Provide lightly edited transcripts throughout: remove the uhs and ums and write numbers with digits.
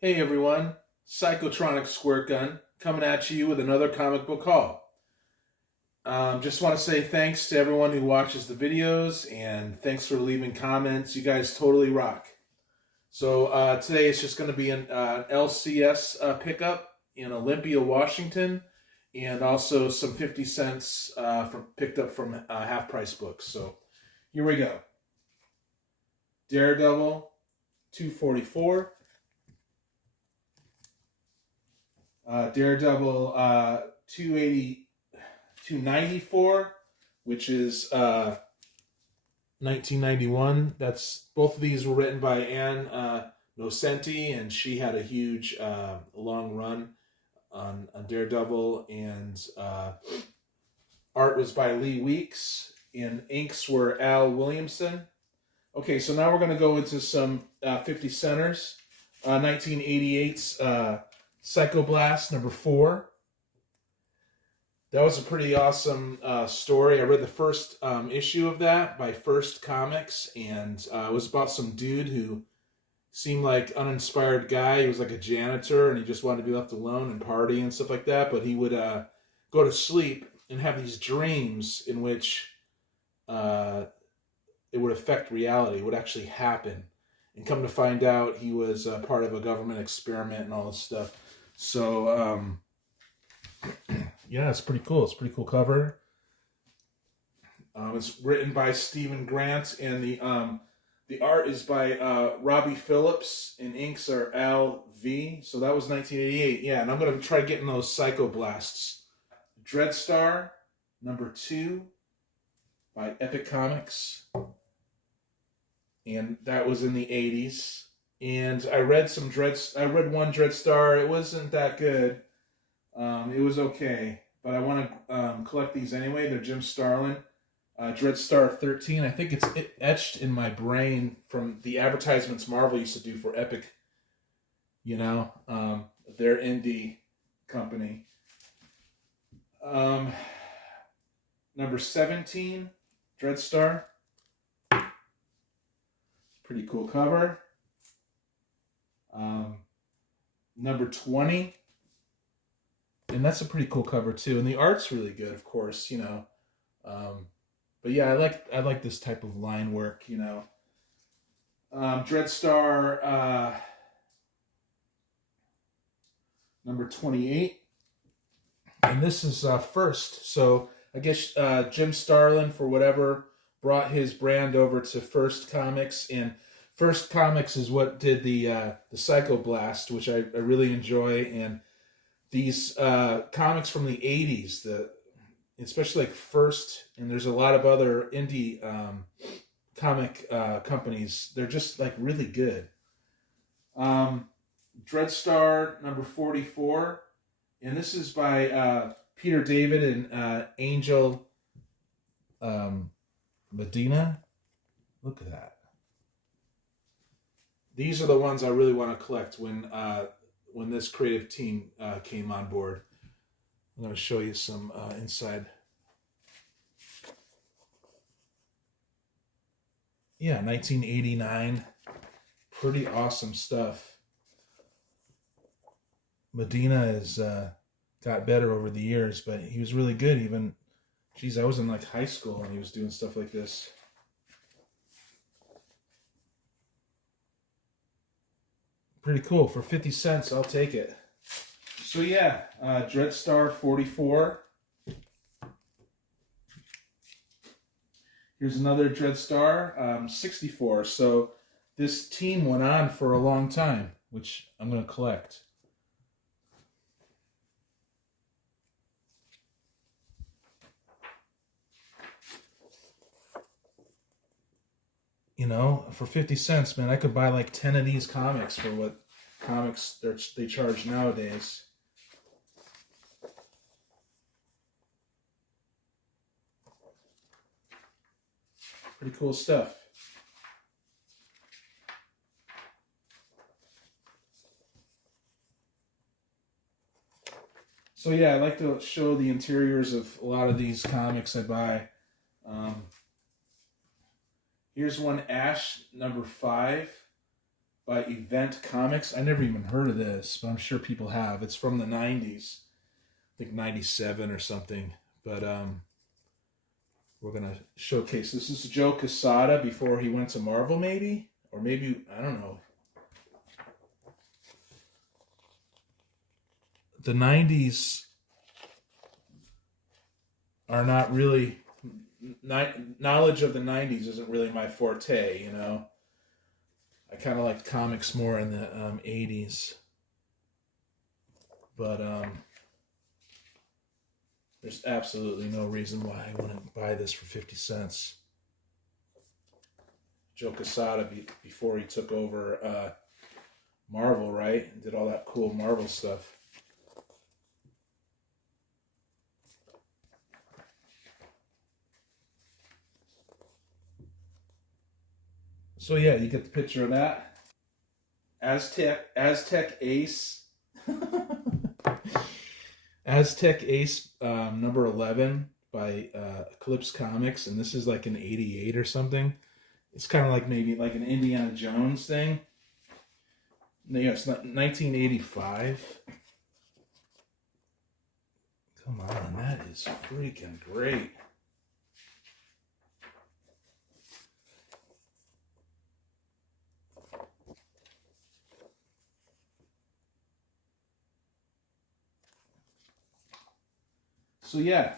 Hey everyone, Psychotronic Squirt Gun coming at you with another comic book haul. Just want to say thanks to everyone who watches the videos and thanks for leaving comments. You guys totally rock. So today it's just going to be an LCS pickup in Olympia, Washington, and also some 50 cents picked up from Half Price Books. So here we go. Daredevil, 244. Daredevil 280, 294, which is 1991. That's both of these were written by Ann Nocenti, and she had a huge long run on Daredevil, and art was by Lee Weeks, and inks were Al Williamson. Okay, so now we're going to go into some 50 centers. 1988's Psychoblast number 4. That was a pretty awesome story. I read the first issue of that by First Comics, and it was about some dude who seemed like uninspired guy. He was like a janitor, and he just wanted to be left alone and party and stuff like that. But he would go to sleep and have these dreams in which it would affect reality, it would actually happen. And come to find out, he was part of a government experiment and all this stuff. So, yeah, it's pretty cool. It's a pretty cool cover. It's written by Stephen Grant, and the art is by Robbie Phillips, and inks are Al V. So that was 1988. Yeah, and I'm going to try getting those Psychoblasts. Dreadstar, number 2, by Epic Comics. And that was in the 80s. And I read one Dreadstar. It wasn't that good. It was okay, but I want to collect these anyway. They're Jim Starlin, Dreadstar 13. I think it's etched in my brain from the advertisements Marvel used to do for Epic. You know, their indie company. Number 17, Dreadstar. Pretty cool cover. Number 20. And that's a pretty cool cover too. And the art's really good, of course, you know. But yeah, I like this type of line work, you know. Dreadstar number 28. And this is First. So I guess Jim Starlin, for whatever, brought his brand over to First Comics, and First Comics is what did the Psychoblast, which I really enjoy. And these comics from the 80s, especially like First, and there's a lot of other indie comic companies, they're just like really good. Dreadstar number 44, and this is by Peter David and Angel Medina. Look at that. These are the ones I really want to collect when this creative team came on board. I'm going to show you some inside. Yeah, 1989. Pretty awesome stuff. Medina has got better over the years, but he was really good. Even, geez, I was in like high school and he was doing stuff like this. Pretty cool. For 50 cents, I'll take it. So yeah, Dreadstar 44. Here's another Dreadstar 64. So this team went on for a long time, which I'm going to collect. You know, for 50 cents, man, I could buy like 10 of these comics for what comics they charge nowadays. Pretty cool stuff. So yeah, I like to show the interiors of a lot of these comics I buy. Here's one, Ash number 5. by Event Comics. I never even heard of this, but I'm sure people have. It's from the 90s. I think 97 or something. But we're going to showcase. This is Joe Quesada before he went to Marvel, maybe? Or maybe, I don't know. The 90s are not really... knowledge of the 90s isn't really my forte, you know? I kind of liked comics more in the 80s. But there's absolutely no reason why I wouldn't buy this for 50 cents. Joe Quesada, before he took over Marvel, right? And did all that cool Marvel stuff. So yeah, you get the picture of that. Aztec Ace. Aztec Ace number 11 by Eclipse Comics, and this is like an 88 or something. It's kind of like maybe like an Indiana Jones thing. No, yeah, it's not 1985. Come on, that is freaking great. So yeah.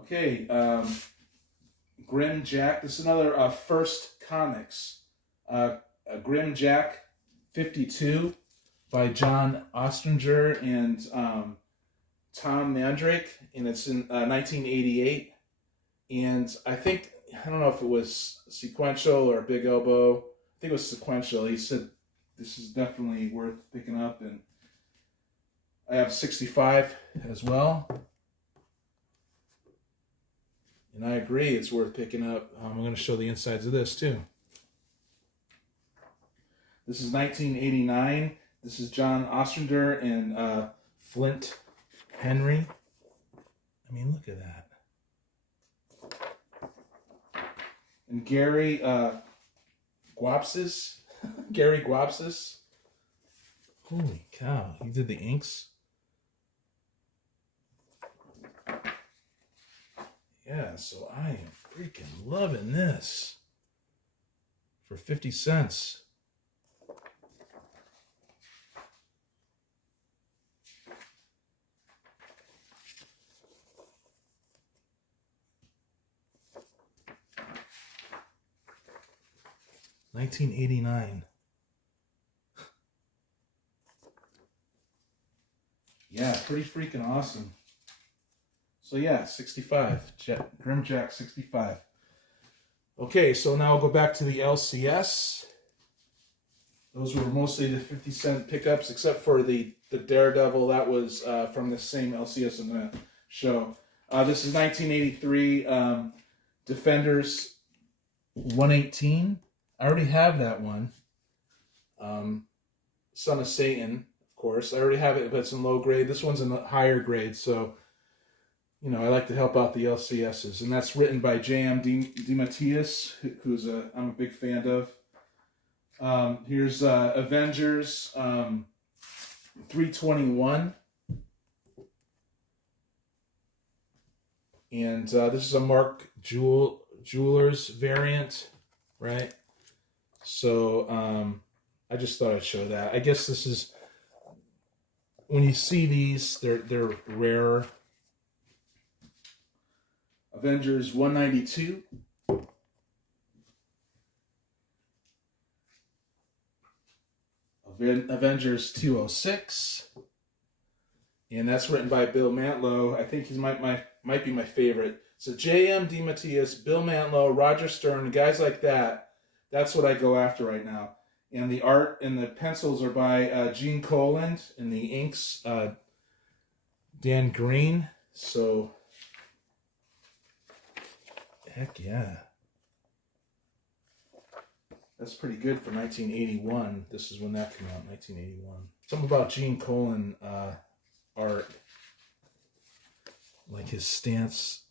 Okay, Grim Jack. This is another First Comics. Grim Jack 52 by John Ostrander and Tom Mandrake, and it's in 1988. And I don't know if it was sequential or Big Elbow. I think it was sequential. He said this is definitely worth picking up, and I have 65 as well. And I agree, it's worth picking up. I'm going to show the insides of this too. This is 1989. This is John Ostrander and Flint Henry. I mean, look at that. And Gary Guapsis. Gary Guapsis. Holy cow, he did the inks. Yeah, so I am freaking loving this for 50 cents. $19.89. Yeah, pretty freaking awesome. So yeah, 65. Grim Jack 65. Okay, so now I'll go back to the LCS. Those were mostly the 50-cent pickups, except for the Daredevil. That was from the same LCS I'm going to show. This is 1983 Defenders 118. I already have that one. Son of Satan, of course. I already have it, but it's in low grade. This one's in higher grade, so you know I like to help out the LCSs. And that's written by J.M. DeMatteis, who's I'm a big fan of. Here's Avengers 321. And this is a Mark Jewelers variant, right? So I just thought I'd show that. I guess this is, when you see these, they're rarer. Avengers 192. Avengers 206. And that's written by Bill Mantlo. I think he might be my favorite. So J.M. DeMatteis, Bill Mantlo, Roger Stern, guys like that. That's what I go after right now. And the art and the pencils are by Gene Colan, and the inks Dan Green. So heck yeah. That's pretty good for 1981. This is when that came out, 1981. Something about Gene Colan art. Like his stance,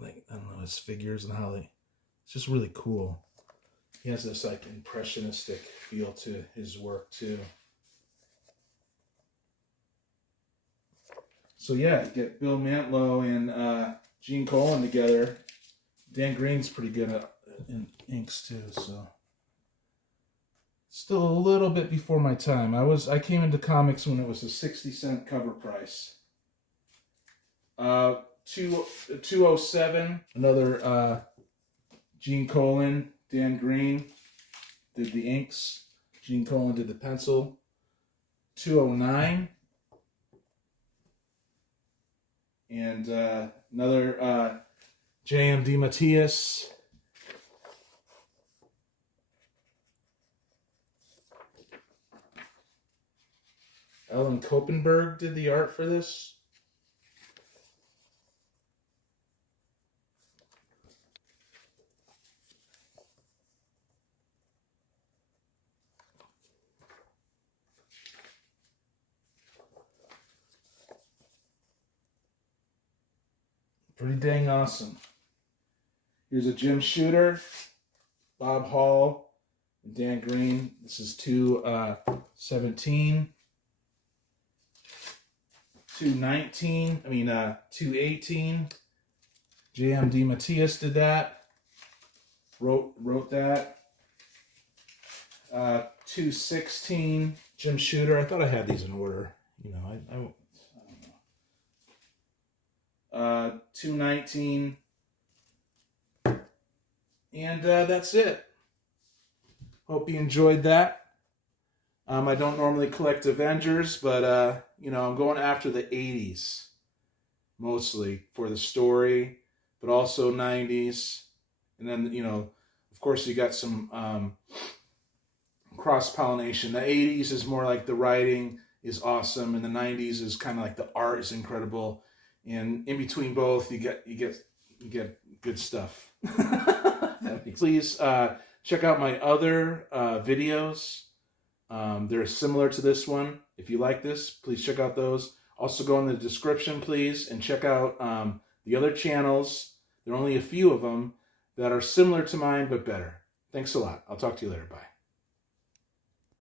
like, I don't know, his figures and how it's just really cool. He has this like impressionistic feel to his work too. So yeah, get Bill Mantlo and Gene Colan together. Dan Green's pretty good at in inks too, so still a little bit before my time. I came into comics when it was a 60-cent cover price. 207, another Gene Colan, Dan Green did the inks. Gene Colan did the pencil. 209. And another J.M. DeMatteis. Ellen Koppenberg did the art for this. Pretty dang awesome. Here's a Jim Shooter, Bob Hall, and Dan Green. This is 217. 218. J.M. DeMatteis did that. Wrote that. 216. Jim Shooter. I thought I had these in order. You know, I don't know. 219. And that's it. Hope you enjoyed that. I don't normally collect Avengers, but you know, I'm going after the 80s mostly for the story, but also 90s. And then, you know, of course, you got some cross-pollination. The 80s is more like the writing is awesome, and the 90s is kind of like the art is incredible. And in between both, you get good stuff. Please check out my other videos. They're similar to this one. If you like this, please check out those. Also go in the description, please, and check out the other channels. There are only a few of them that are similar to mine, but better. Thanks a lot. I'll talk to you later. Bye.